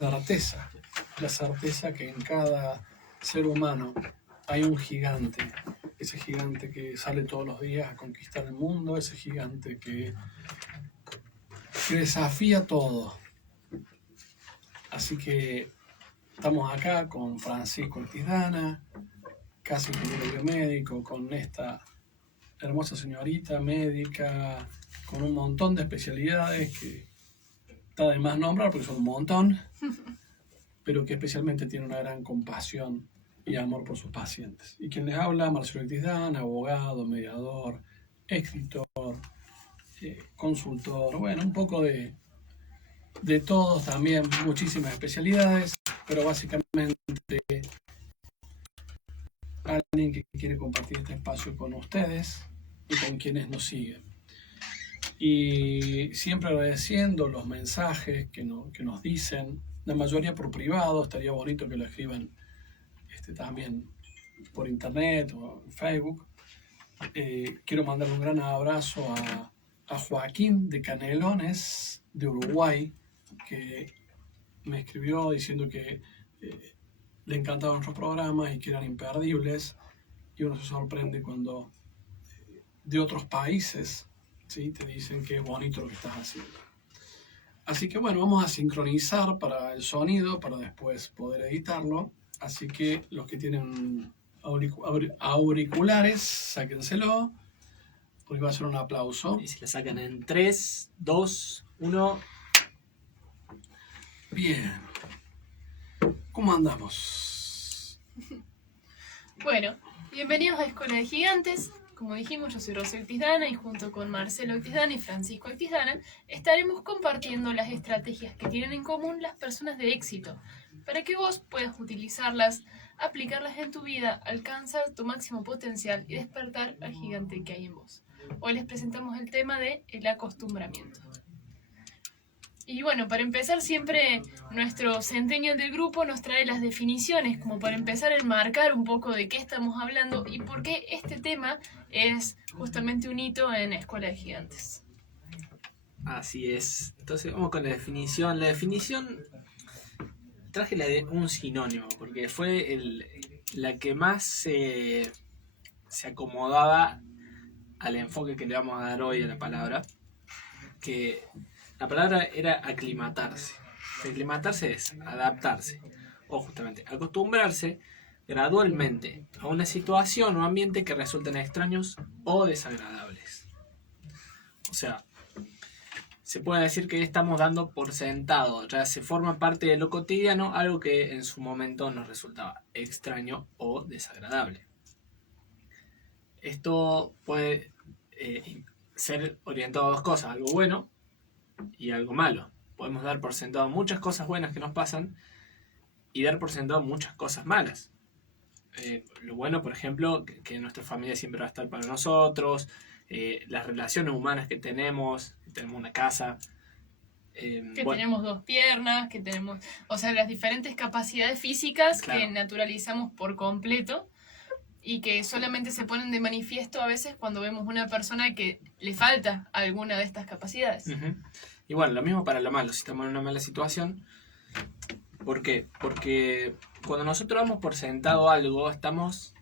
la certeza que en cada ser humano hay un gigante, ese gigante que sale todos los días a conquistar el mundo, ese gigante que desafía todo. Así que estamos acá con Francisco Ortizdana, casi ingeniero biomédico, con esta hermosa señorita médica, con un montón de especialidades que está de más nombrar porque son un montón, pero que especialmente tiene una gran compasión y amor por sus pacientes. Y quien les habla, Marcelo Ortizdana, abogado, mediador, escritor, consultor, bueno, un poco de todos también, muchísimas especialidades, pero básicamente alguien que quiere compartir este espacio con ustedes y con quienes nos siguen. Y siempre agradeciendo los mensajes que nos dicen, la mayoría por privado, estaría bonito que lo escriban también por internet o en Facebook. Quiero mandar un gran abrazo a Joaquín de Canelones, de Uruguay, que me escribió diciendo que le encantaban nuestros programas y que eran imperdibles, y uno se sorprende cuando de otros países, ¿sí?, te dicen que es bonito lo que estás haciendo. Así que bueno, vamos a sincronizar para el sonido, para después poder editarlo. Así que los que tienen auriculares, sáquenselo, porque va a ser un aplauso. Y se le sacan en 3, 2, 1. Bien. ¿Cómo andamos? Bueno, bienvenidos a Escuela de Gigantes. Como dijimos, yo soy Rocío Ortizdana y junto con Marcelo Ortizdana y Francisco Ortizdana estaremos compartiendo las estrategias que tienen en común las personas de éxito para que vos puedas utilizarlas, aplicarlas en tu vida, alcanzar tu máximo potencial y despertar al gigante que hay en vos. Hoy les presentamos el tema de el acostumbramiento. Y bueno, para empezar siempre nuestro centennial del grupo nos trae las definiciones como para empezar a enmarcar un poco de qué estamos hablando y por qué este tema es justamente un hito en Escuela de Gigantes. Así es. Entonces vamos con la definición. La definición traje la de un sinónimo porque fue la que más se acomodaba al enfoque que le vamos a dar hoy a la palabra, que la palabra era aclimatarse. Aclimatarse es adaptarse o justamente acostumbrarse gradualmente a una situación o ambiente que resulten extraños o desagradables. O sea, se puede decir que estamos dando por sentado, ya se forma parte de lo cotidiano, algo que en su momento nos resultaba extraño o desagradable. Esto puede ser orientado a dos cosas, algo bueno y algo malo. Podemos dar por sentado muchas cosas buenas que nos pasan y dar por sentado muchas cosas malas. Lo bueno, por ejemplo, que nuestra familia siempre va a estar para nosotros, las relaciones humanas que tenemos una casa. Tenemos dos piernas, que tenemos, o sea, las diferentes capacidades físicas, claro, que naturalizamos por completo y que solamente se ponen de manifiesto a veces cuando vemos una persona que le falta alguna de estas capacidades. Uh-huh. Y bueno, lo mismo para lo malo, si estamos en una mala situación. ¿Por qué? Porque cuando nosotros damos por sentado algo, estamos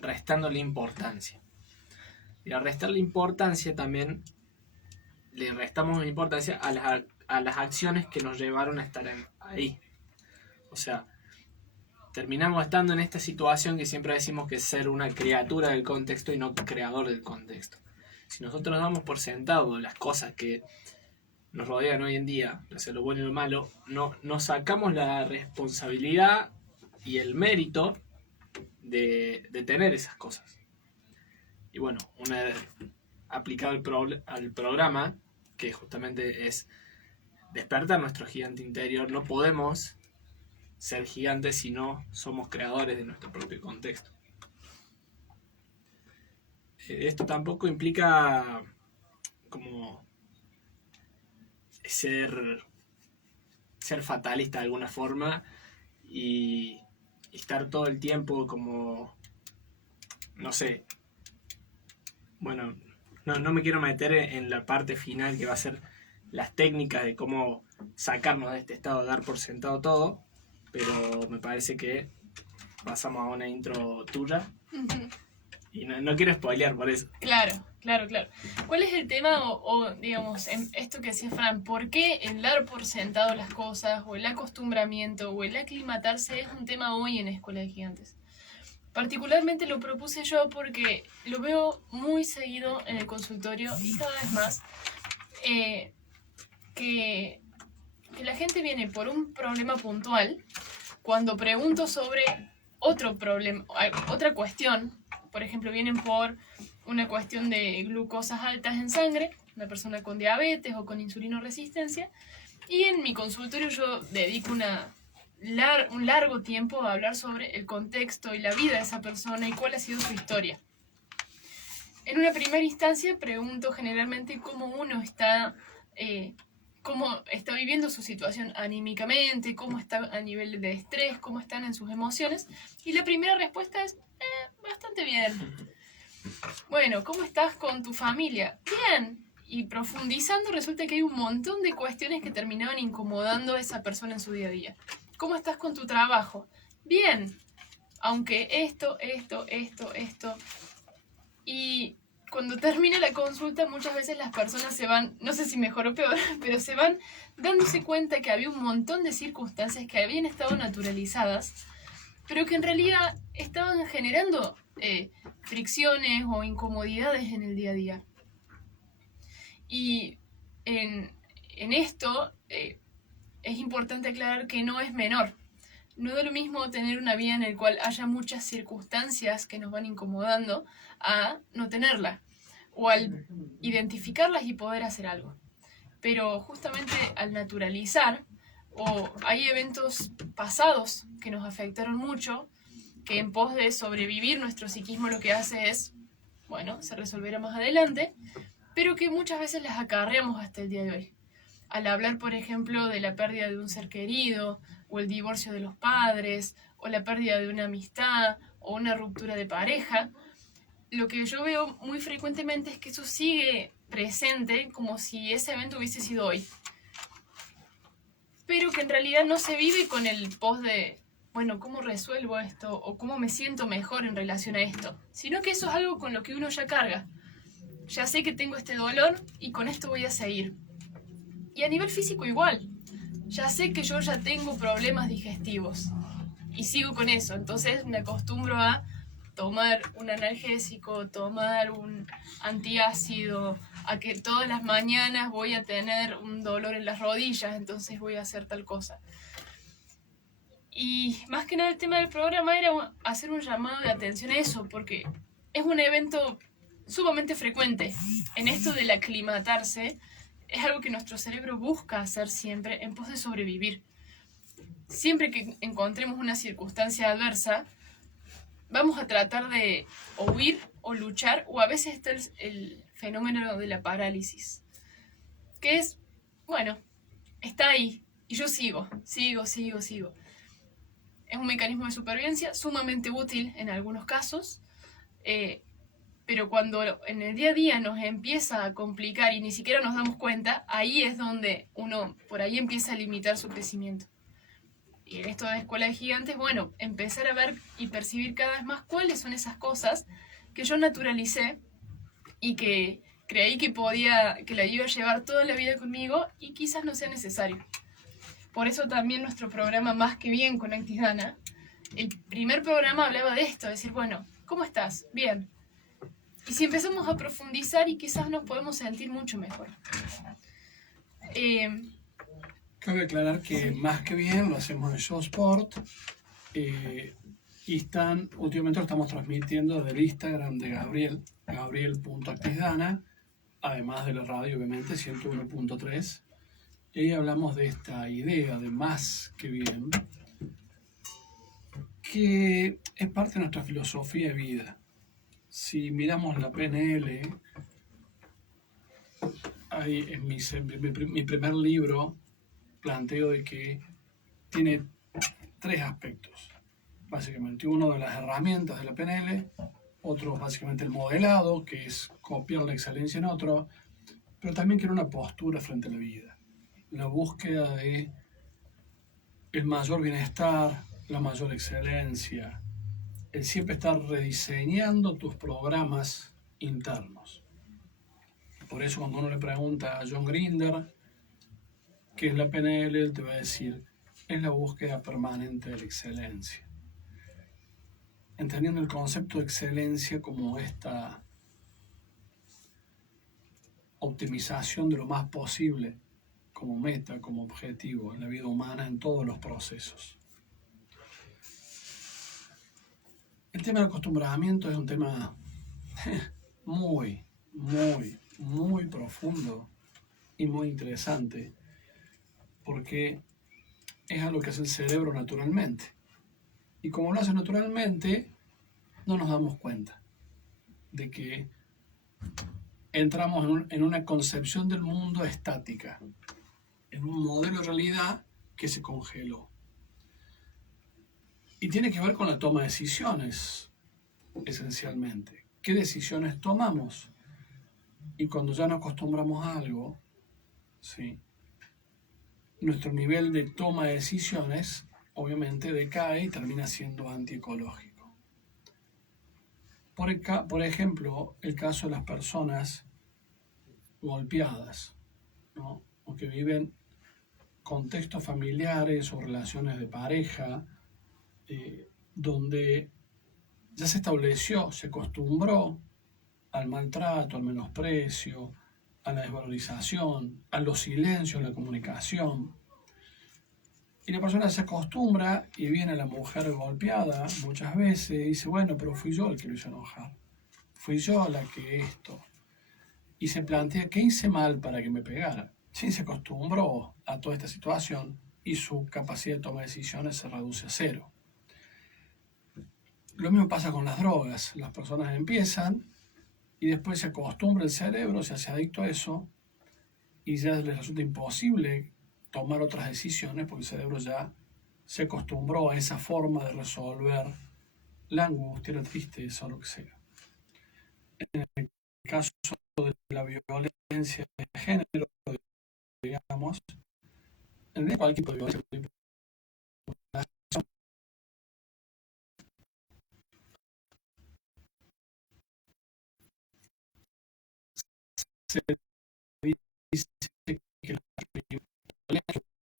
restándole importancia. Y al restarle importancia también le restamos importancia a las acciones que nos llevaron a estar ahí. O sea, terminamos estando en esta situación que siempre decimos que es ser una criatura del contexto y no creador del contexto. Si nosotros damos por sentado las cosas que nos rodean hoy en día, ya sea lo bueno y lo malo, no sacamos la responsabilidad y el mérito de tener esas cosas. Y bueno, una vez aplicado al programa, que justamente es despertar nuestro gigante interior, no podemos ser gigantes si no somos creadores de nuestro propio contexto. Esto tampoco implica como ser fatalista de alguna forma y estar todo el tiempo como, no sé, bueno, no me quiero meter en la parte final que va a ser las técnicas de cómo sacarnos de este estado de dar por sentado todo, pero me parece que pasamos a una intro tuya Ujú. y no quiero spoilear por eso. Claro. ¿Cuál es el tema o, digamos, en esto que decía Fran, por qué el dar por sentado las cosas o el acostumbramiento o el aclimatarse es un tema hoy en Escuela de Gigantes? Particularmente lo propuse yo porque lo veo muy seguido en el consultorio y cada vez más que la gente viene por un problema puntual. Cuando pregunto sobre otro problema, otra cuestión, por ejemplo, vienen por una cuestión de glucosas altas en sangre, una persona con diabetes o con insulinoresistencia, y en mi consultorio yo dedico un largo tiempo a hablar sobre el contexto y la vida de esa persona y cuál ha sido su historia. En una primera instancia pregunto generalmente cómo uno está viviendo su situación anímicamente, cómo está a nivel de estrés, cómo están en sus emociones. Y la primera respuesta es, bastante bien. Bueno, ¿cómo estás con tu familia? Bien. Y profundizando resulta que hay un montón de cuestiones que terminaban incomodando a esa persona en su día a día. ¿Cómo estás con tu trabajo? Bien. Aunque esto. Y cuando termina la consulta, muchas veces las personas se van, no sé si mejor o peor, pero se van dándose cuenta que había un montón de circunstancias que habían estado naturalizadas, pero que en realidad estaban generando fricciones o incomodidades en el día a día. Y en esto es importante aclarar que no es menor. No da lo mismo tener una vida en la cual haya muchas circunstancias que nos van incomodando a no tenerla, o al identificarlas y poder hacer algo. Pero justamente al naturalizar, o hay eventos pasados que nos afectaron mucho, que en pos de sobrevivir nuestro psiquismo lo que hace es, bueno, se resolverá más adelante, pero que muchas veces las acarreamos hasta el día de hoy. Al hablar, por ejemplo, de la pérdida de un ser querido, o el divorcio de los padres, o la pérdida de una amistad, o una ruptura de pareja, lo que yo veo muy frecuentemente es que eso sigue presente como si ese evento hubiese sido hoy. Pero que en realidad no se vive con el post de, bueno, ¿cómo resuelvo esto? O ¿cómo me siento mejor en relación a esto? Sino que eso es algo con lo que uno ya carga. Ya sé que tengo este dolor y con esto voy a seguir. Y a nivel físico igual. Ya sé que yo ya tengo problemas digestivos y sigo con eso. Entonces me acostumbro a tomar un analgésico, tomar un antiácido, a que todas las mañanas voy a tener un dolor en las rodillas, entonces voy a hacer tal cosa. Y más que nada el tema del programa era hacer un llamado de atención a eso, porque es un evento sumamente frecuente. En esto del aclimatarse, es algo que nuestro cerebro busca hacer siempre en pos de sobrevivir. Siempre que encontremos una circunstancia adversa, vamos a tratar de o huir o luchar, o a veces está el fenómeno de la parálisis, que es, bueno, está ahí y yo sigo. Es un mecanismo de supervivencia sumamente útil en algunos casos, pero cuando en el día a día nos empieza a complicar y ni siquiera nos damos cuenta, ahí es donde uno por ahí empieza a limitar su crecimiento. Y en esto de Escuela de Gigantes, bueno, empezar a ver y percibir cada vez más cuáles son esas cosas que yo naturalicé y que creí que la iba a llevar toda la vida conmigo y quizás no sea necesario. Por eso también nuestro programa Más que Bien con Actis Dana, el primer programa hablaba de esto, decir, bueno, ¿cómo estás? Bien. Y si empezamos a profundizar y quizás nos podemos sentir mucho mejor. Cabe aclarar que Más que Bien lo hacemos en Show Sport y últimamente lo estamos transmitiendo desde el Instagram de Gabriel.actisdana, además de la radio, obviamente, 101.3. Y ahí hablamos de esta idea de Más que Bien, que es parte de nuestra filosofía de vida. Si miramos la PNL, ahí en mi primer libro planteo de que tiene tres aspectos. Básicamente, uno de las herramientas de la PNL, otro básicamente el modelado, que es copiar la excelencia en otro, pero también quiere una postura frente a la vida. La búsqueda de el mayor bienestar, la mayor excelencia, el siempre estar rediseñando tus programas internos. Por eso cuando uno le pregunta a John Grinder qué es la PNL, él te va a decir, es la búsqueda permanente de la excelencia. Entendiendo el concepto de excelencia como esta optimización de lo más posible como meta, como objetivo en la vida humana, en todos los procesos. El tema del acostumbramiento es un tema muy profundo y muy interesante, porque es algo que hace el cerebro naturalmente. Y como lo hace naturalmente, no nos damos cuenta de que entramos en una concepción del mundo estática, en un modelo de realidad que se congeló. Y tiene que ver con la toma de decisiones, esencialmente. ¿Qué decisiones tomamos? Y cuando ya nos acostumbramos a algo, ¿sí?, nuestro nivel de toma de decisiones obviamente decae y termina siendo antiecológico. Por ejemplo, el caso de las personas golpeadas, ¿no?, o que viven contextos familiares o relaciones de pareja donde ya se estableció, se acostumbró al maltrato, al menosprecio, a la desvalorización, a los silencios en la comunicación. Y la persona se acostumbra y viene la mujer golpeada muchas veces y dice, bueno, pero fui yo el que lo hizo enojar. Fui yo la que esto. Y se plantea, ¿qué hice mal para que me pegara? Sí, se acostumbró a toda esta situación y su capacidad de toma de decisiones se reduce a cero. Lo mismo pasa con las drogas. Las personas empiezan y después se acostumbra el cerebro, se hace adicto a eso y ya les resulta imposible tomar otras decisiones porque el cerebro ya se acostumbró a esa forma de resolver la angustia, la tristeza o lo que sea. En el caso de la violencia de género, digamos, en cualquier tipo de violencia, se dice que la violencia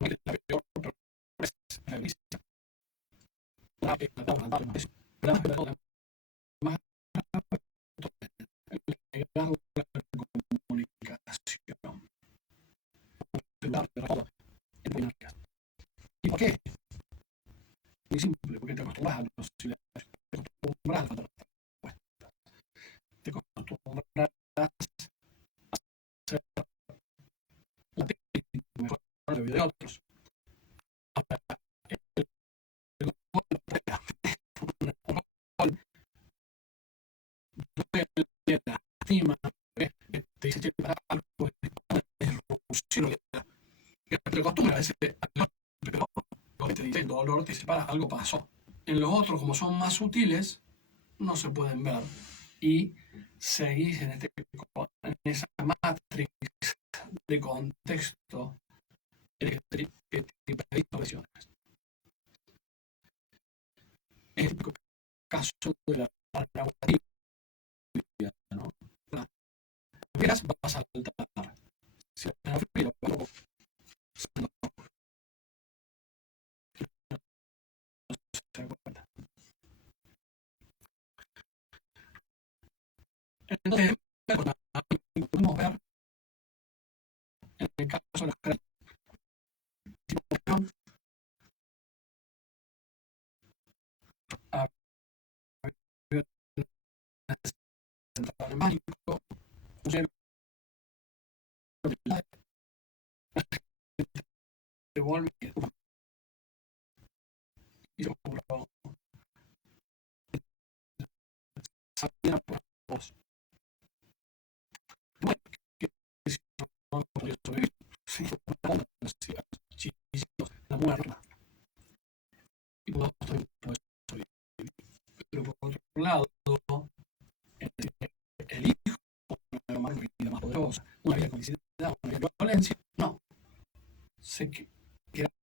es la peor, pero es la violencia. Más negar la comunicación. ¿Y por qué? Muy simple, porque te acostumbras a los silencios, te acostumbras a la respuesta, te acostumbras a ser la mejor en la vida de otros. Ahora, el golpe, duele, lastima, te dice que para algo es disrupción, te acostumbras a ese golpe, pero te dice el dolor, te dice para algo pasó. En los otros, como son más sutiles, no se pueden ver y seguís en esa matrix de contexto que te impedís presiones. Es el típico caso de la narrativa, ¿no? Verás, vas a saltar. Si la fila, no se da cuenta. Entonces, podemos ver en el caso de las características central en pánico, se vuelve y se compró sabía por vos. Bueno, que si no podría sobrevivir, si no chillidos, la muerte. Y por otro lado, puede sobrevivir. Pero por otro lado, el hijo, una vida más poderosa, una vida con se quedas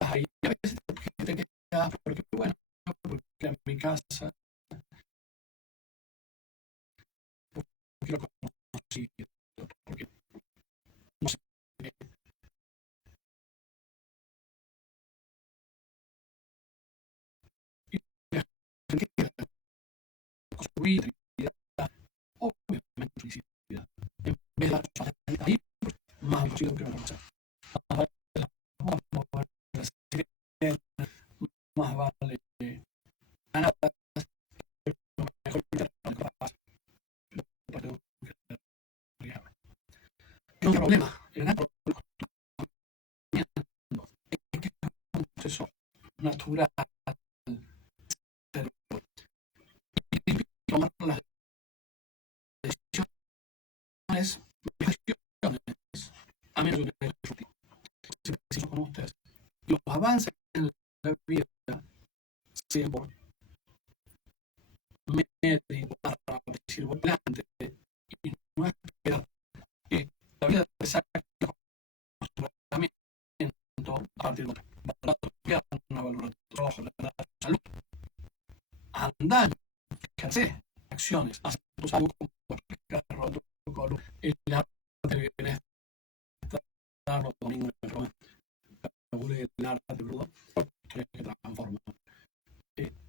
ahí. A veces te quedas porque, bueno, porque en mi casa, porque lo conocí, porque no sé, y la gente queda con su vida, obviamente felicidad. En vez de dar ahí, más conocido que no conocer. Más vale ganar lo mejor que capaz. El problema, el gran problema es que es un proceso natural y tomar las decisiones, a menos que ustedes con ustedes. Los avances en la vida siempre mérito para decir adelante y no esperar que la vida te saque comportamiento a partir de una valoración de la salud. Andar, ejercer acciones hacia tu salud como el protocolo, el arte del bienestar, los domingos de Roma, el arte del brudo, que transforma.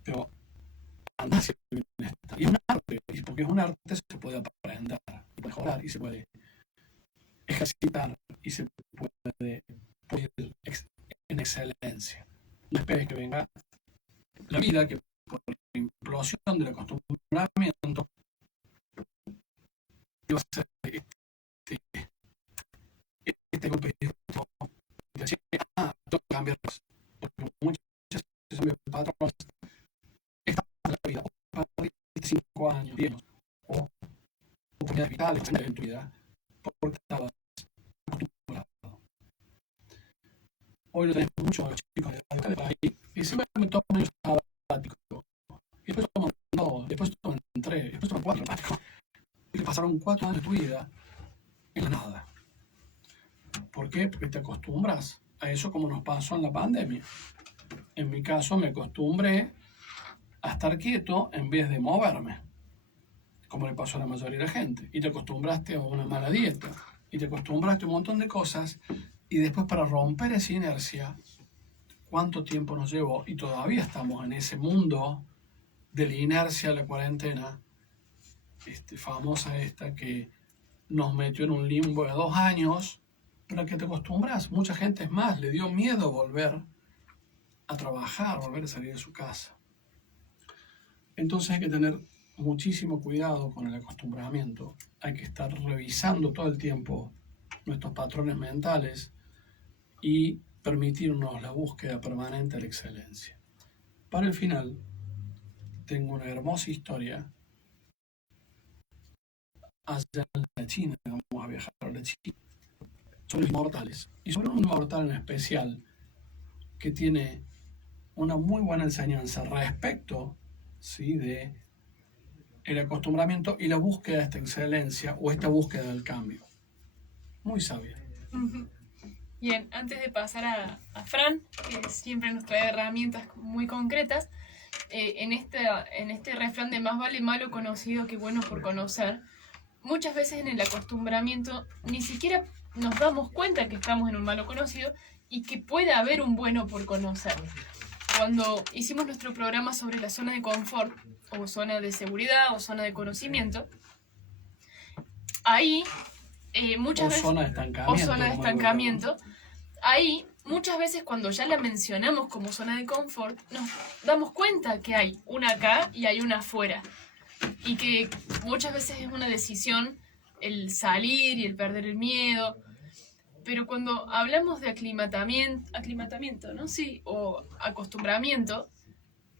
Pero andar hacia el bienestar. Y es un arte, porque es un arte, se puede aprender, mejorar y se puede ejercitar y se puede ir en excelencia. No esperes que venga la vida, que por la implosión del acostumbramiento va a ser este golpe de decir, tengo que cambiar, porque muchas veces son patrones, estamos en la vida, o para 5 años, 10 o oportunidades vitales en tu vida, porque estabas acostumbrado. Hoy lo tenemos mucho a los chicos de país y siempre me tomo un sabático. Y después toman 2, después toman 3, después toman 4 sabáticos. Y que pasaron 4 años de tu vida en la nada. ¿Por qué? Porque te acostumbras a eso, como nos pasó en la pandemia. En mi caso me acostumbré a estar quieto en vez de moverme, como le pasó a la mayoría de la gente. Y te acostumbraste a una mala dieta, y te acostumbraste a un montón de cosas, y después para romper esa inercia, ¿cuánto tiempo nos llevó? Y todavía estamos en ese mundo de la inercia de la cuarentena, famosa esta, que nos metió en un limbo de 2 años, pero que te acostumbras. Mucha gente, es más, le dio miedo volver a trabajar, volver a salir de su casa. Entonces hay que tener muchísimo cuidado con el acostumbramiento. Hay que estar revisando todo el tiempo nuestros patrones mentales y permitirnos la búsqueda permanente de la excelencia. Para el final, tengo una hermosa historia allá en la China. Vamos a viajar a la China, sobre los inmortales, y sobre un inmortal en especial que tiene una muy buena enseñanza respecto, ¿sí?, de el acostumbramiento y la búsqueda de esta excelencia o esta búsqueda del cambio. Muy sabia. Bien, antes de pasar a Fran, que siempre nos trae herramientas muy concretas, en este refrán de más vale malo conocido que bueno por conocer, muchas veces en el acostumbramiento ni siquiera nos damos cuenta que estamos en un malo conocido y que puede haber un bueno por conocer. Cuando hicimos nuestro programa sobre la zona de confort, o zona de seguridad, o zona de conocimiento, ahí muchas veces... O zona de estancamiento. Ahí, muchas veces cuando ya la mencionamos como zona de confort, nos damos cuenta que hay una acá y hay una afuera. Y que muchas veces es una decisión el salir y el perder el miedo. Pero cuando hablamos de aclimatamiento, ¿no? Sí, o acostumbramiento,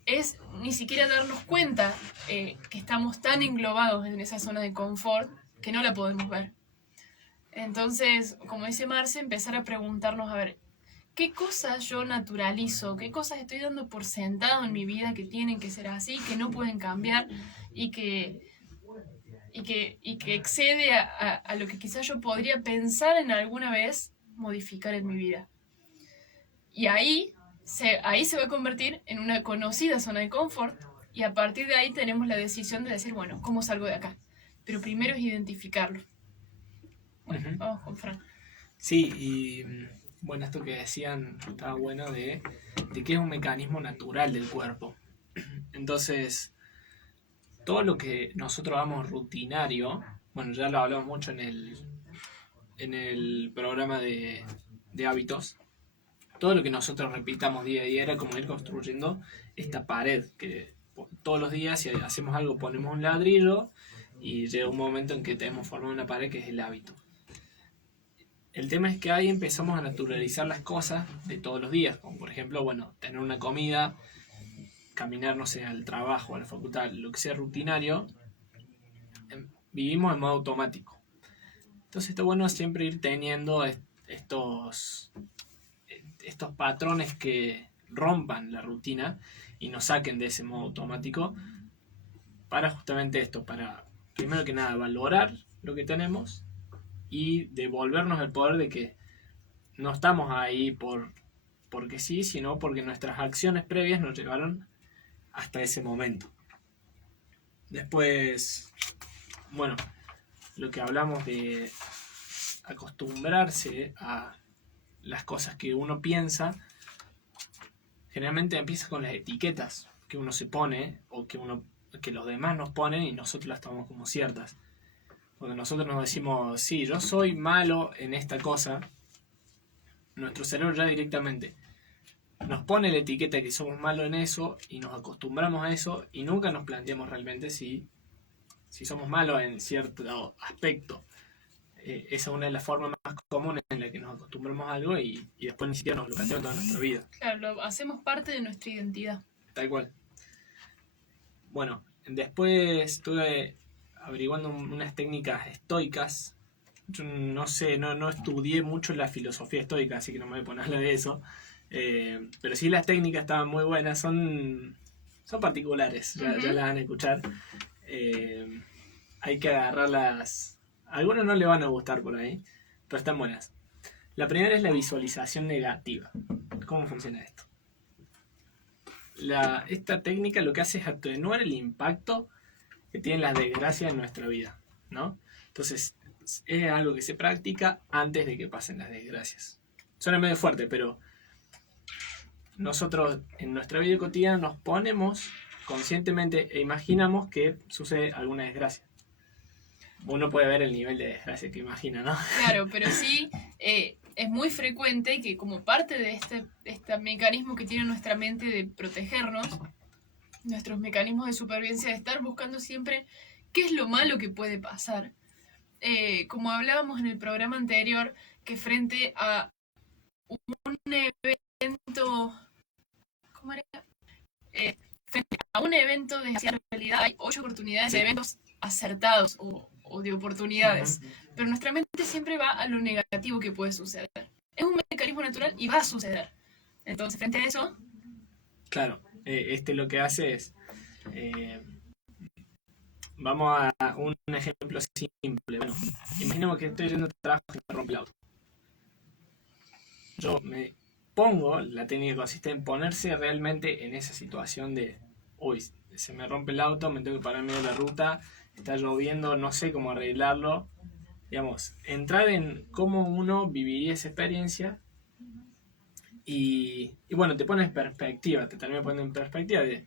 es ni siquiera darnos cuenta que estamos tan englobados en esa zona de confort que no la podemos ver. Entonces, como dice Marce, empezar a preguntarnos, a ver, ¿qué cosas yo naturalizo? ¿Qué cosas estoy dando por sentado en mi vida que tienen que ser así, que no pueden cambiar y que excede a lo que quizás yo podría pensar en alguna vez modificar en mi vida? Y ahí se va a convertir en una conocida zona de confort, y a partir de ahí tenemos la decisión de decir, bueno, ¿cómo salgo de acá? Pero primero es identificarlo. Bueno, Ujú. vamos con Fran. Sí, y bueno, esto que decían estaba bueno de que es un mecanismo natural del cuerpo. Entonces, todo lo que nosotros hagamos rutinario, bueno, ya lo hablamos mucho en el programa de hábitos, todo lo que nosotros repitamos día a día era como ir construyendo esta pared, que todos los días si hacemos algo ponemos un ladrillo y llega un momento en que tenemos formado una pared que es el hábito. El tema es que ahí empezamos a naturalizar las cosas de todos los días, como por ejemplo, bueno, tener una comida, caminar, no sé, al trabajo, a la facultad, lo que sea rutinario, vivimos en modo automático. Entonces está bueno siempre ir teniendo estos patrones que rompan la rutina y nos saquen de ese modo automático para justamente esto, para primero que nada valorar lo que tenemos y devolvernos el poder de que no estamos ahí porque sí, sino porque nuestras acciones previas nos llevaron hasta ese momento. Después, bueno, lo que hablamos de acostumbrarse a las cosas que uno piensa, generalmente empieza con las etiquetas que uno se pone o que los demás nos ponen y nosotros las tomamos como ciertas. Cuando nosotros nos decimos, sí, yo soy malo en esta cosa, nuestro cerebro ya directamente nos pone la etiqueta que somos malos en eso y nos acostumbramos a eso y nunca nos planteamos realmente si somos malos en cierto aspecto. Esa es una de las formas más comunes en la que nos acostumbramos a algo y después ni siquiera nos lo planteamos toda nuestra vida. Claro, lo hacemos parte de nuestra identidad. Tal cual. Bueno, después estuve averiguando unas técnicas estoicas. Yo no sé, no estudié mucho la filosofía estoica, así que no me voy a poner a hablar de eso. Pero sí las técnicas estaban muy buenas, son particulares, ya las van a escuchar. Hay que agarrarlas. A algunos no le van a gustar por ahí, pero están buenas. La primera es la visualización negativa. ¿Cómo funciona esto? Esta técnica lo que hace es atenuar el impacto que tienen las desgracias en nuestra vida, ¿no? Entonces, es algo que se practica antes de que pasen las desgracias. Suena medio fuerte, pero nosotros en nuestra vida cotidiana nos ponemos conscientemente e imaginamos que sucede alguna desgracia. Uno puede ver el nivel de desgracia que imagina, ¿no? Claro, pero sí es muy frecuente que como parte de este mecanismo que tiene nuestra mente de protegernos, nuestros mecanismos de supervivencia, de estar buscando siempre qué es lo malo que puede pasar. Como hablábamos en el programa anterior, que frente a un evento... ¿Cómo era? Frente a un evento de realidad hay 8 oportunidades de eventos acertados o de oportunidades. Pero nuestra mente siempre va a lo negativo que puede suceder. Es un mecanismo natural y va a suceder. Entonces, frente a eso... Claro, lo que hace es... vamos a un ejemplo simple. Bueno, imaginemos que estoy yendo a trabajo y me rompe el auto. Yo me pongo, la técnica consiste en ponerse realmente en esa situación de, uy, se me rompe el auto, me tengo que parar en medio de la ruta, está lloviendo, no sé cómo arreglarlo. Digamos, entrar en cómo uno viviría esa experiencia y bueno, te pones en perspectiva, te termina poniendo en perspectiva de,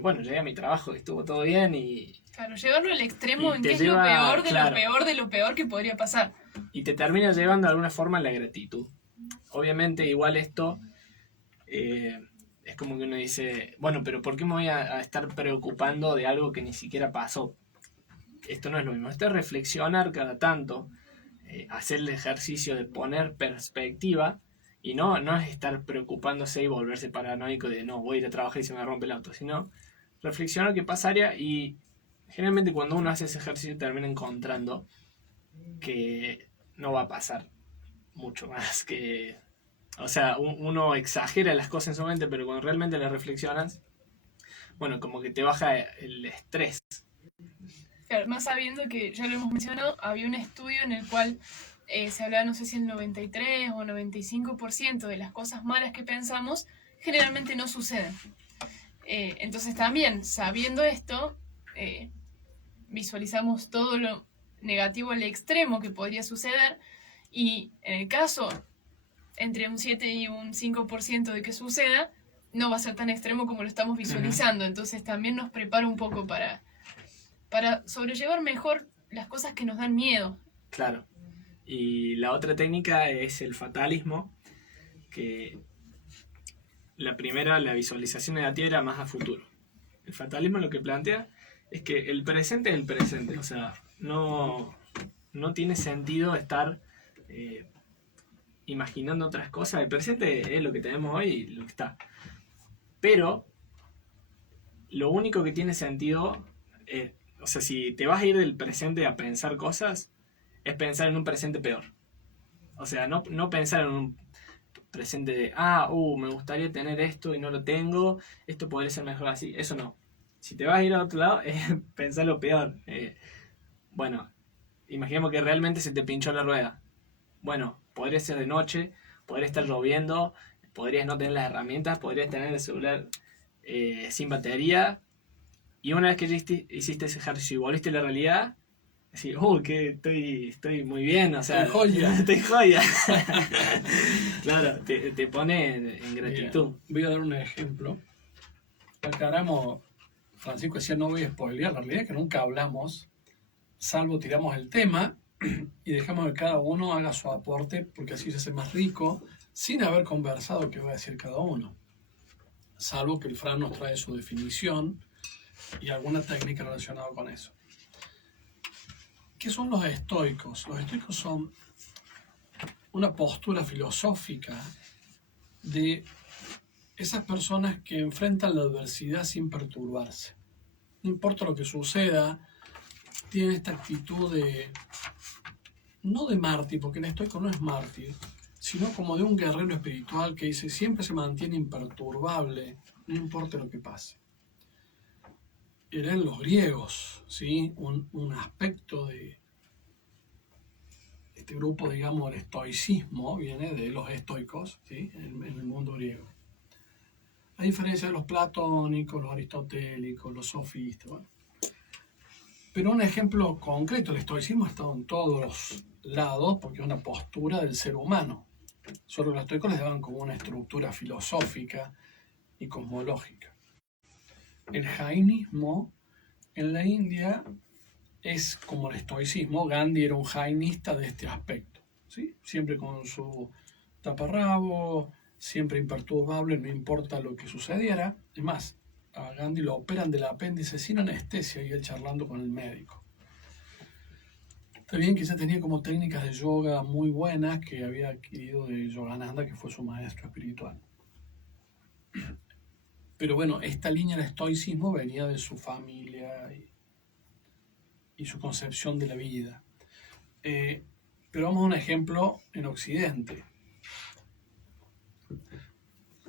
bueno, llegué a mi trabajo, estuvo todo bien y... Claro, llevarlo al extremo y en te que es lleva, lo peor de claro, lo peor de lo peor que podría pasar. Y te termina llevando de alguna forma a la gratitud. Obviamente igual esto es como que uno dice, bueno, pero ¿por qué me voy a estar preocupando de algo que ni siquiera pasó? Esto no es lo mismo, esto es reflexionar cada tanto, hacer el ejercicio de poner perspectiva y no es estar preocupándose y volverse paranoico de no, voy a ir a trabajar y se me rompe el auto, sino reflexionar qué pasaría y generalmente cuando uno hace ese ejercicio termina encontrando que no va a pasar mucho más que... O sea, uno exagera las cosas en su mente, pero cuando realmente las reflexionas, bueno, como que te baja el estrés. Claro, más sabiendo que, ya lo hemos mencionado, había un estudio en el cual se hablaba, no sé si el 93 o 95% de las cosas malas que pensamos generalmente no suceden. Entonces también, sabiendo esto, visualizamos todo lo negativo al extremo que podría suceder, y en el caso entre un 7 y un 5% de que suceda, no va a ser tan extremo como lo estamos visualizando. Entonces también nos prepara un poco para sobrellevar mejor las cosas que nos dan miedo. Claro. Y la otra técnica es el fatalismo, que la primera, la visualización negativa, era más a futuro. El fatalismo lo que plantea es que el presente es el presente, o sea, no tiene sentido estar imaginando otras cosas. El presente es lo que tenemos hoy y lo que está. Pero lo único que tiene sentido, o sea, si te vas a ir del presente a pensar cosas, es pensar en un presente peor. O sea, no pensar en un presente de, me gustaría tener esto y no lo tengo, esto podría ser mejor así. Eso no. Si te vas a ir a otro lado, es pensar lo peor. Bueno, imaginemos que realmente se te pinchó la rueda. Bueno, podría ser de noche, podría estar lloviendo, podrías no tener las herramientas, podrías tener el celular sin batería. Y una vez que hiciste ese ejercicio y volviste a la realidad, decir, que estoy muy bien, o sea, estoy joya. Claro, te pone en gratitud. Voy a dar un ejemplo. Aclaramos, Francisco decía, no voy a spoilear, la realidad es que nunca hablamos, salvo tiramos el tema y dejamos que cada uno haga su aporte, porque así se hace más rico, sin haber conversado qué va a decir cada uno. Salvo que el Fran nos trae su definición y alguna técnica relacionada con eso. ¿Qué son los estoicos? Los estoicos son una postura filosófica de esas personas que enfrentan la adversidad sin perturbarse. No importa lo que suceda, tienen esta actitud no de mártir, porque el estoico no es mártir, sino como de un guerrero espiritual que dice, siempre se mantiene imperturbable, no importa lo que pase. Eran los griegos, ¿sí? Un aspecto de este grupo, digamos, el estoicismo, viene de los estoicos, ¿sí? en el mundo griego. A diferencia de los platónicos, los aristotélicos, los sofistas. Bueno. Pero un ejemplo concreto, el estoicismo ha estado en todos los lados porque es una postura del ser humano. Solo los estoicos les daban como una estructura filosófica y cosmológica. El jainismo en la India es como el estoicismo. Gandhi era un jainista de este aspecto, ¿sí? Siempre con su taparrabo, siempre imperturbable, no importa lo que sucediera. Es más, a Gandhi lo operan del apéndice sin anestesia y él charlando con el médico. Está bien que ya tenía como técnicas de yoga muy buenas que había adquirido de Yogananda, que fue su maestro espiritual. Pero bueno, esta línea del estoicismo venía de su familia y su concepción de la vida. Pero vamos a un ejemplo en Occidente.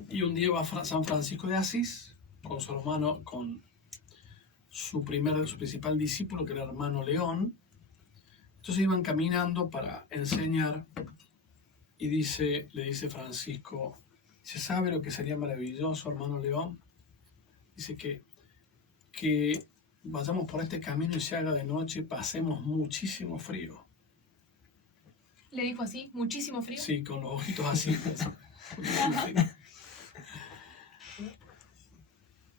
Y un día va a San Francisco de Asís con su hermano, con su principal discípulo, que era el hermano León. Entonces iban caminando para enseñar y le dice Francisco, ¿se sabe lo que sería maravilloso, hermano León? Dice que vayamos por este camino y se haga de noche y pasemos muchísimo frío. ¿Le dijo así? ¿Muchísimo frío? Sí, con los ojitos así.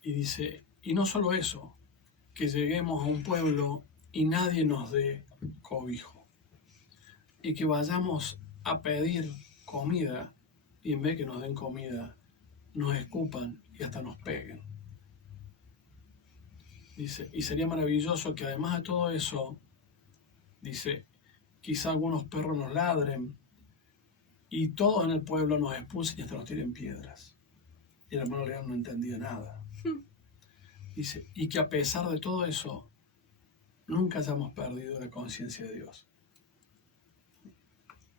Y dice, y no solo eso, que lleguemos a un pueblo y nadie nos dé cobijo. Y que vayamos a pedir comida y en vez que nos den comida, nos escupan y hasta nos peguen. Dice, y sería maravilloso que además de todo eso, dice, quizá algunos perros nos ladren y todos en el pueblo nos expulsen y hasta nos tiren piedras. Y el hermano León no entendía nada. Dice, y que a pesar de todo eso, nunca hayamos perdido la conciencia de Dios.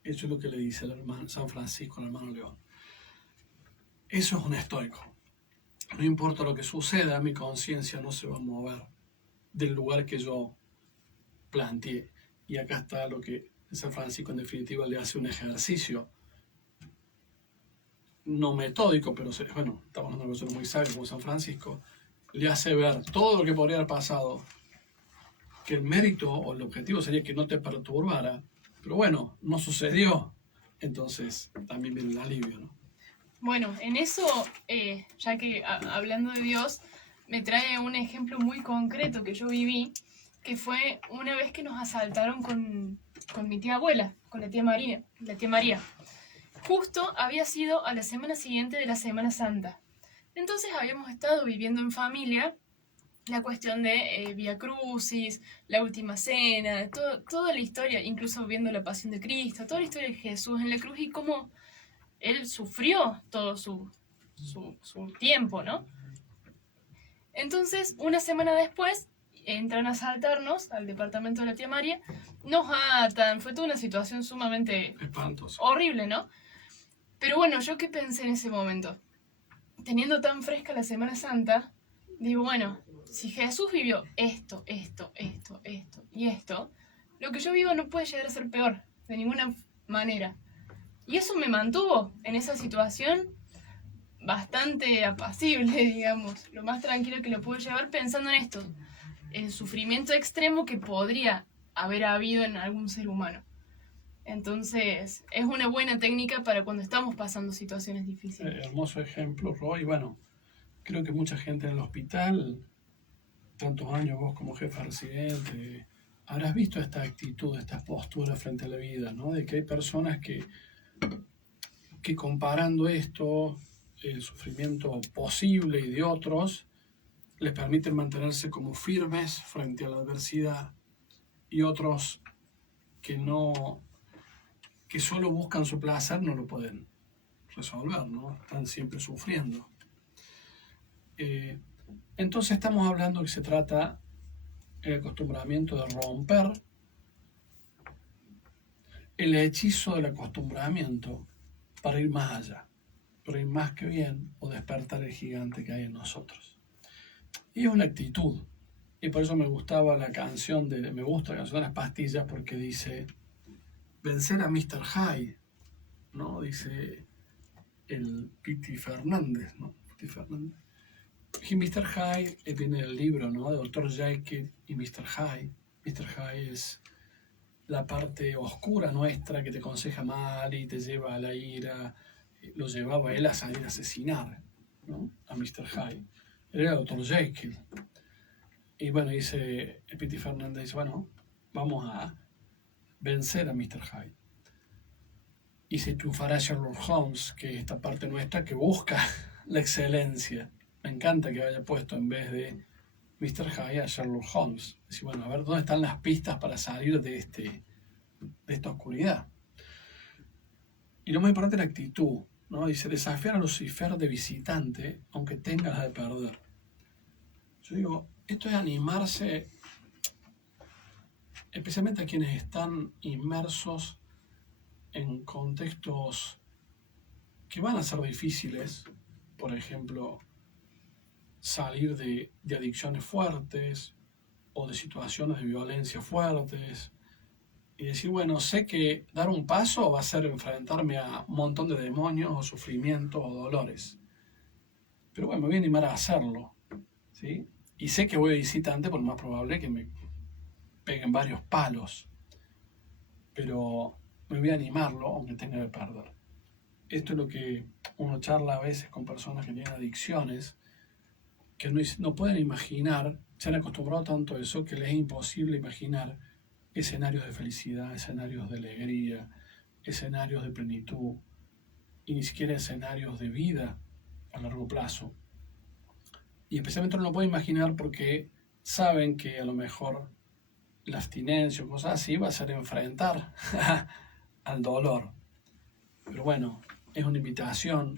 Eso es lo que le dice el hermano San Francisco al hermano León. Eso es un estoico. No importa lo que suceda, mi conciencia no se va a mover del lugar que yo planteé. Y acá está lo que San Francisco en definitiva le hace un ejercicio no metódico, pero bueno, estamos hablando de una persona muy sabia como San Francisco, le hace ver todo lo que podría haber pasado, que el mérito o el objetivo sería que no te perturbara, pero bueno, no sucedió, entonces también viene el alivio, ¿no? Bueno, en eso, ya que hablando de Dios, me trae un ejemplo muy concreto que yo viví, que fue una vez que nos asaltaron con mi tía abuela, con la tía María. Justo había sido a la semana siguiente de la Semana Santa. Entonces habíamos estado viviendo en familia la cuestión de Vía Crucis, la Última Cena, toda la historia, incluso viendo la Pasión de Cristo, toda la historia de Jesús en la cruz y cómo él sufrió todo su tiempo, ¿no? Entonces, una semana después, entran a asaltarnos al departamento de la tía María, nos atan, fue toda una situación sumamente Espantoso. horrible, ¿no? Pero bueno, ¿yo qué pensé en ese momento? Teniendo tan fresca la Semana Santa, digo, bueno, si Jesús vivió esto y esto, lo que yo vivo no puede llegar a ser peor, de ninguna manera. Y eso me mantuvo en esa situación bastante apacible, digamos, lo más tranquilo que lo pude llevar pensando en esto, el sufrimiento extremo que podría haber habido en algún ser humano. Entonces, es una buena técnica para cuando estamos pasando situaciones difíciles. Hermoso ejemplo, Roy. Bueno, creo que mucha gente en el hospital, tantos años vos como jefe residente, habrás visto esta actitud, esta postura frente a la vida, ¿no? De que hay personas que comparando esto, el sufrimiento posible y de otros, les permiten mantenerse como firmes frente a la adversidad, y otros que solo buscan su placer no lo pueden resolver, ¿no? Están siempre sufriendo. Entonces estamos hablando que se trata el acostumbramiento de romper el hechizo del acostumbramiento para ir más allá, para ir más que bien o despertar el gigante que hay en nosotros. Y es una actitud. Y por eso me gusta la canción de las pastillas, porque dice vencer a Mr. Hyde, ¿no? Dice el Piti Fernández, ¿no? Piti Fernández. Y Mr. Hyde viene del libro, ¿no? De Dr. Jekyll y Mr. Hyde. Mr. Hyde es la parte oscura nuestra que te aconseja mal y te lleva a la ira. Lo llevaba él a salir a asesinar, ¿no? A Mr. Hyde. Él era Dr. Jekyll. Y bueno, dice Piti Fernández, dice, bueno, vamos a vencer a Mr. Hyde. Y se triunfará Sherlock Holmes, que es esta parte nuestra que busca la excelencia. Me encanta que haya puesto en vez de Mr. Hyde a Sherlock Holmes. Decir, bueno, a ver, ¿dónde están las pistas para salir de esta oscuridad? Y lo más importante es la actitud, ¿no? Dice, desafiar a Lucifer de visitante, aunque tengas de perder. Yo digo, esto es animarse, especialmente a quienes están inmersos en contextos que van a ser difíciles, por ejemplo, salir de adicciones fuertes o de situaciones de violencia fuertes, y decir, bueno, sé que dar un paso va a ser enfrentarme a un montón de demonios o sufrimientos o dolores, pero bueno, me voy a animar a hacerlo, ¿sí? Y sé que voy de visitante, por lo más probable que me peguen varios palos, pero me voy a animarlo aunque tenga que perder. Esto es lo que uno charla a veces con personas que tienen adicciones, que no pueden imaginar, se han acostumbrado tanto a eso que les es imposible imaginar escenarios de felicidad, escenarios de alegría, escenarios de plenitud, y ni siquiera escenarios de vida a largo plazo. Y especialmente no lo pueden imaginar porque saben que a lo mejor la abstinencia o cosas así va a ser enfrentar al dolor. Pero bueno, es una invitación,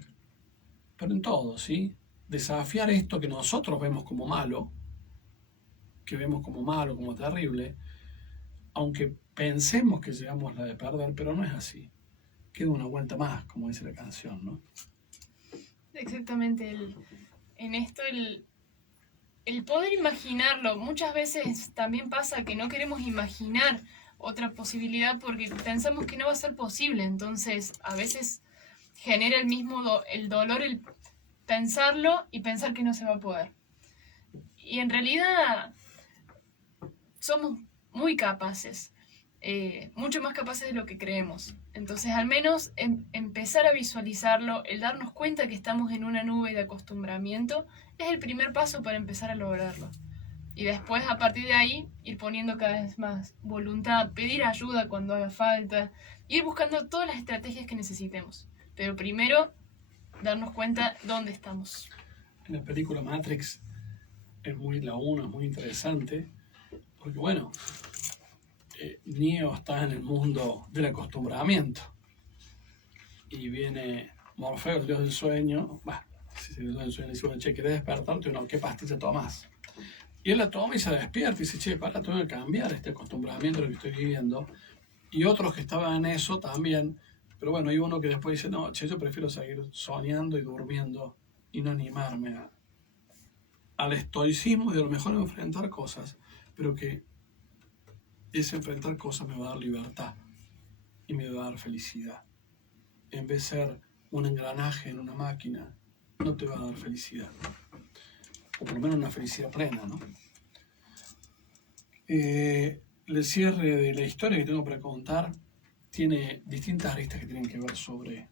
pero en todo, ¿sí? Desafiar esto que nosotros vemos como malo, como terrible, aunque pensemos que llegamos la de perder, pero no es así. Queda una vuelta más, como dice la canción, ¿no? Exactamente, en esto el poder imaginarlo. Muchas veces también pasa que no queremos imaginar otra posibilidad porque pensamos que no va a ser posible, entonces a veces genera el mismo el dolor el pensarlo y pensar que no se va a poder. Y en realidad somos muy capaces, mucho más capaces de lo que creemos. Entonces al menos empezar a visualizarlo, el darnos cuenta que estamos en una nube de acostumbramiento, es el primer paso para empezar a lograrlo. Y después, a partir de ahí, ir poniendo cada vez más voluntad, pedir ayuda cuando haga falta, ir buscando todas las estrategias que necesitemos. Pero primero, darnos cuenta dónde estamos. En la película Matrix, la 1 es muy interesante, porque bueno, Neo está en el mundo del acostumbramiento. Y viene Morfeo, el dios del sueño. Si el dios del sueño le dice, bueno, che, ¿querés despertarte? No, ¿qué pastilla tomás? Y él la toma y se despierta y dice, che, tengo que cambiar este acostumbramiento de lo que estoy viviendo. Y otros que estaban en eso también. Pero bueno, hay uno que después dice, no, che, yo prefiero seguir soñando y durmiendo y no animarme al estoicismo y a lo mejor enfrentar cosas, pero que ese enfrentar cosas me va a dar libertad y me va a dar felicidad. En vez de ser un engranaje en una máquina, no te va a dar felicidad. O por lo menos una felicidad plena, ¿no? El cierre de la historia que tengo para contar tiene distintas aristas que tienen que ver sobre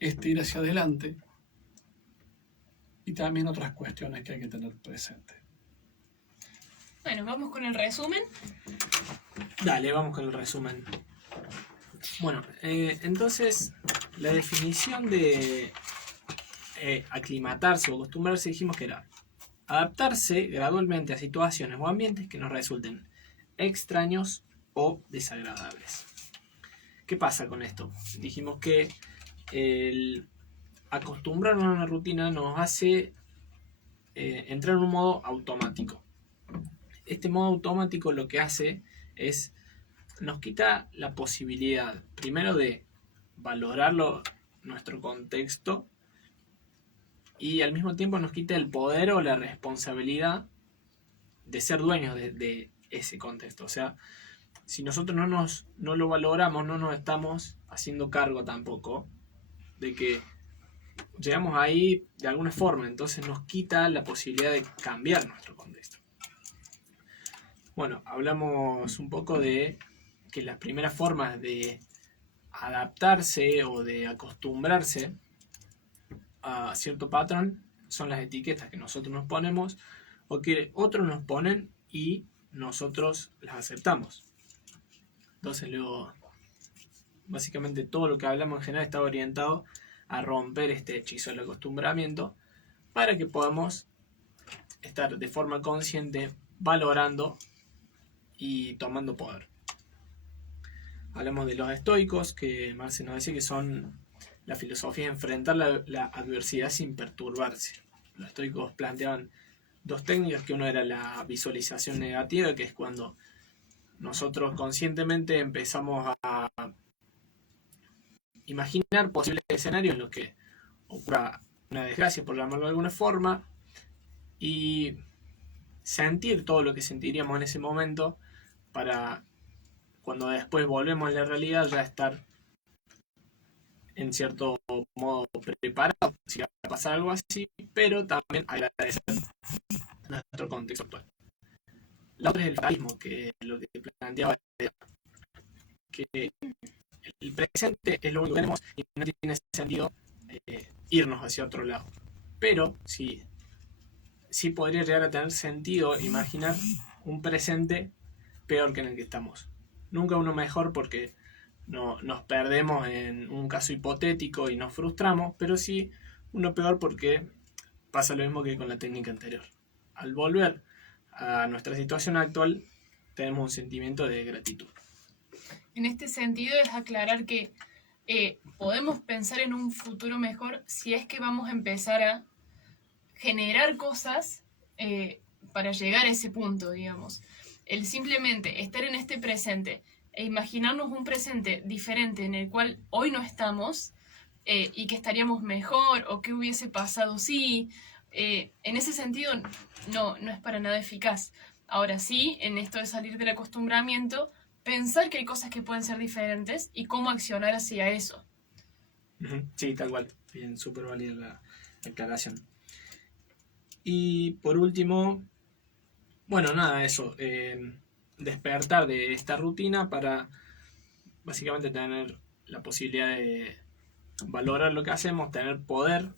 ir hacia adelante y también otras cuestiones que hay que tener presente. Bueno, vamos con el resumen. Dale, vamos con el resumen. Bueno, entonces la definición de aclimatarse o acostumbrarse dijimos que era adaptarse gradualmente a situaciones o ambientes que nos resulten extraños o desagradables. ¿Qué pasa con esto? Dijimos que el acostumbrarnos a una rutina nos hace entrar en un modo automático. Este modo automático lo que hace es nos quita la posibilidad, primero, de valorarlo, nuestro contexto, y al mismo tiempo nos quita el poder o la responsabilidad de ser dueños de ese contexto. O sea, si nosotros no lo valoramos, no nos estamos haciendo cargo tampoco de que llegamos ahí de alguna forma, entonces nos quita la posibilidad de cambiar nuestro contexto. Bueno, hablamos un poco de que las primeras formas de adaptarse o de acostumbrarse a cierto patrón son las etiquetas que nosotros nos ponemos o que otros nos ponen y nosotros las aceptamos. Entonces básicamente todo lo que hablamos en general está orientado a romper este hechizo del acostumbramiento para que podamos estar de forma consciente valorando y tomando poder. Hablamos de los estoicos, que Marce nos decía que son la filosofía de enfrentar la adversidad sin perturbarse. Los estoicos planteaban dos técnicas, que uno era la visualización negativa, que es cuando nosotros conscientemente empezamos a imaginar posibles escenarios en los que ocurra una desgracia, por llamarlo de alguna forma, y sentir todo lo que sentiríamos en ese momento para cuando después volvemos a la realidad ya estar en cierto modo preparado si va a pasar algo así, pero también agradecer nuestro contexto actual. La otra es el fatalismo, que lo que planteaba era que el presente es lo único que tenemos y no tiene sentido irnos hacia otro lado. Pero sí podría llegar a tener sentido imaginar un presente peor que en el que estamos. Nunca uno mejor, porque nos perdemos en un caso hipotético y nos frustramos, pero sí uno peor porque pasa lo mismo que con la técnica anterior. Al volver a nuestra situación actual, tenemos un sentimiento de gratitud. En este sentido es aclarar que podemos pensar en un futuro mejor si es que vamos a empezar a generar cosas para llegar a ese punto, digamos. El simplemente estar en este presente e imaginarnos un presente diferente en el cual hoy no estamos y que estaríamos mejor o que hubiese pasado si, en ese sentido no es para nada eficaz. Ahora sí, en esto de salir del acostumbramiento, pensar que hay cosas que pueden ser diferentes y cómo accionar hacia eso. Sí, tal cual. Bien, súper válida la aclaración. Y por último, bueno, nada, eso. Despertar de esta rutina para básicamente tener la posibilidad de valorar lo que hacemos, tener poder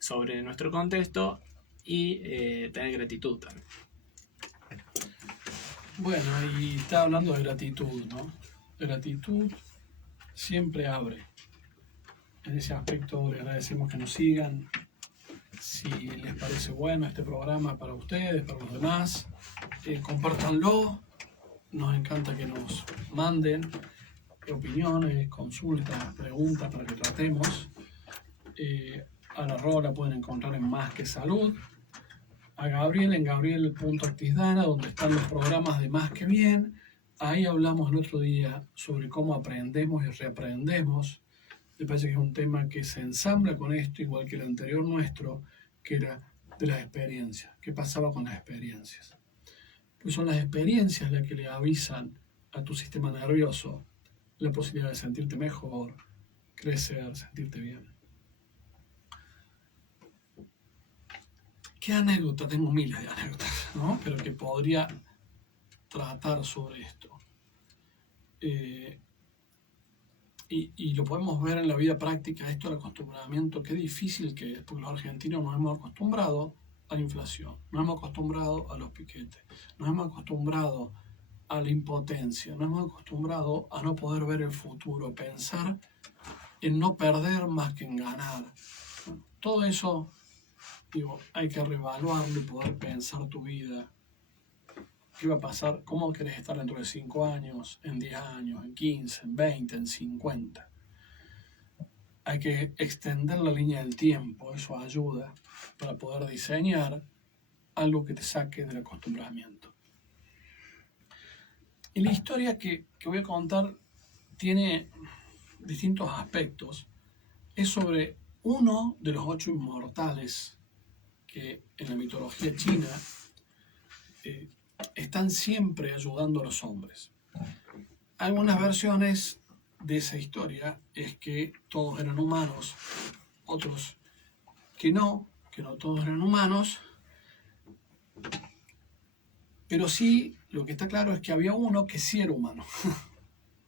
sobre nuestro contexto y tener gratitud también. Bueno, y está hablando de gratitud, ¿no? Gratitud siempre abre. En ese aspecto le agradecemos que nos sigan. Si les parece bueno este programa para ustedes, para los demás, compártanlo. Nos encanta que nos manden opiniones, consultas, preguntas para que tratemos. A la Rola pueden encontrar en Más que Salud. A Gabriel en gabriel.actisdana, donde están los programas de Más que Bien. Ahí hablamos el otro día sobre cómo aprendemos y reaprendemos. Me parece que es un tema que se ensambla con esto, igual que el anterior nuestro, que era de las experiencias. ¿Qué pasaba con las experiencias? Pues son las experiencias las que le avisan a tu sistema nervioso la posibilidad de sentirte mejor, crecer, sentirte bien. ¿Qué anécdota? Tengo miles de anécdotas, ¿no? Pero que podría tratar sobre esto. Y lo podemos ver en la vida práctica, esto del acostumbramiento, qué difícil que es, porque los argentinos nos hemos acostumbrado a la inflación, nos hemos acostumbrado a los piquetes, nos hemos acostumbrado a la impotencia, nos hemos acostumbrado a no poder ver el futuro, pensar en no perder más que en ganar. Todo eso, digo, hay que reevaluarlo y poder pensar tu vida. ¿Qué va a pasar? ¿Cómo querés estar dentro de 5 años, en 10 años, en 15, en 20, en 50? Hay que extender la línea del tiempo, eso ayuda para poder diseñar algo que te saque del acostumbramiento. Y la historia que voy a contar tiene distintos aspectos. Es sobre uno de los 8 inmortales que en la mitología china están siempre ayudando a los hombres. Algunas versiones de esa historia es que todos eran humanos, otros que no todos eran humanos, pero sí, lo que está claro es que había uno que sí era humano,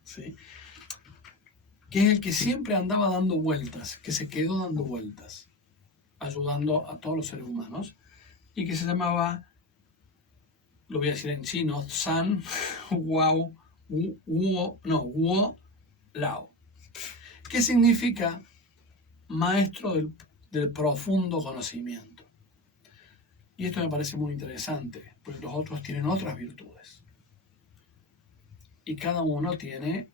¿sí? Que es el que siempre andaba dando vueltas, que se quedó dando vueltas, ayudando a todos los seres humanos, y que se llamaba, lo voy a decir en chino, San Wao Wo Lao, que significa maestro del profundo conocimiento. Y esto me parece muy interesante, porque los otros tienen otras virtudes. Y cada uno tiene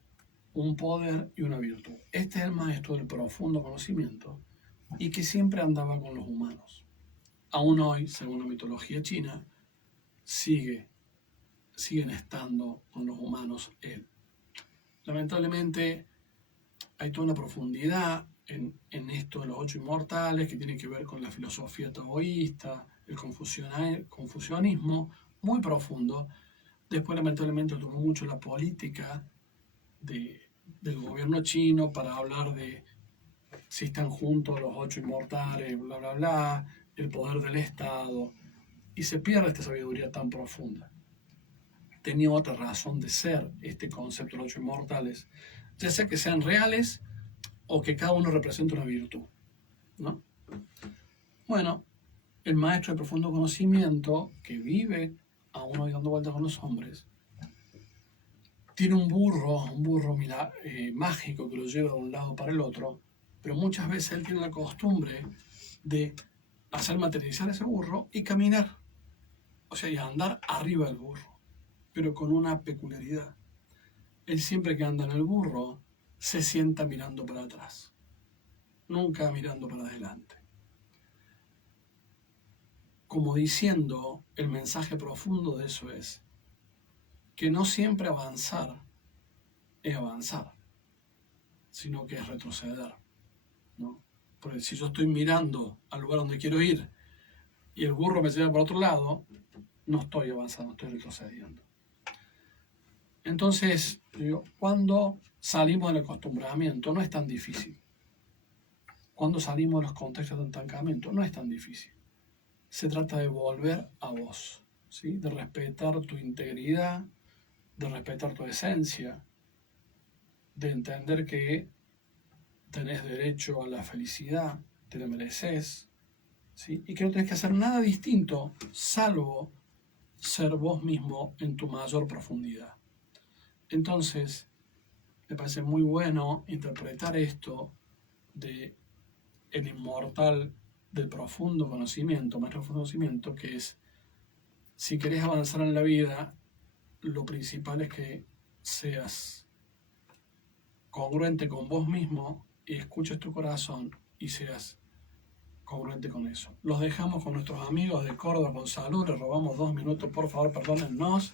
un poder y una virtud. Este es el maestro del profundo conocimiento y que siempre andaba con los humanos. Aún hoy, según la mitología china, siguen estando con los humanos él. Lamentablemente hay toda una profundidad en esto de los 8 inmortales que tiene que ver con la filosofía taoísta, el confucianismo, muy profundo. Después lamentablemente tomó mucho la política del gobierno chino para hablar de si están juntos los 8 inmortales, bla, bla, bla, el poder del Estado, y se pierde esta sabiduría tan profunda. Tenía otra razón de ser este concepto de los 8 inmortales, ya sea que sean reales o que cada uno represente una virtud, ¿no? Bueno, el maestro de profundo conocimiento, que vive aún hoy dando vueltas con los hombres, tiene un burro mágico que lo lleva de un lado para el otro, pero muchas veces él tiene la costumbre de hacer materializar ese burro y caminar, o sea, y andar arriba del burro, pero con una peculiaridad. Él siempre que anda en el burro se sienta mirando para atrás, nunca mirando para adelante. Como diciendo, el mensaje profundo de eso es que no siempre avanzar es avanzar, sino que es retroceder, ¿no? Porque si yo estoy mirando al lugar donde quiero ir y el burro me lleva para otro lado, no estoy avanzando, estoy retrocediendo. Entonces, digo, cuando salimos del acostumbramiento no es tan difícil. Cuando salimos de los contextos de estancamiento no es tan difícil. Se trata de volver a vos, ¿sí? De respetar tu integridad, de respetar tu esencia, de entender que tenés derecho a la felicidad, te la mereces, ¿sí? Y que no tenés que hacer nada distinto salvo ser vos mismo en tu mayor profundidad. Entonces, me parece muy bueno interpretar esto de el inmortal del profundo conocimiento, más profundo conocimiento, que es, si querés avanzar en la vida, lo principal es que seas congruente con vos mismo y escuches tu corazón y seas congruente con eso. Los dejamos con nuestros amigos de Córdoba con salud. Les robamos 2 minutos, por favor, perdónennos.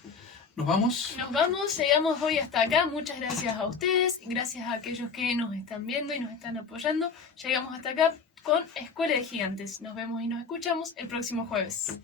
¿Nos vamos? Nos vamos, llegamos hoy hasta acá. Muchas gracias a ustedes, gracias a aquellos que nos están viendo y nos están apoyando. Llegamos hasta acá con Escuela de Gigantes. Nos vemos y nos escuchamos el próximo jueves.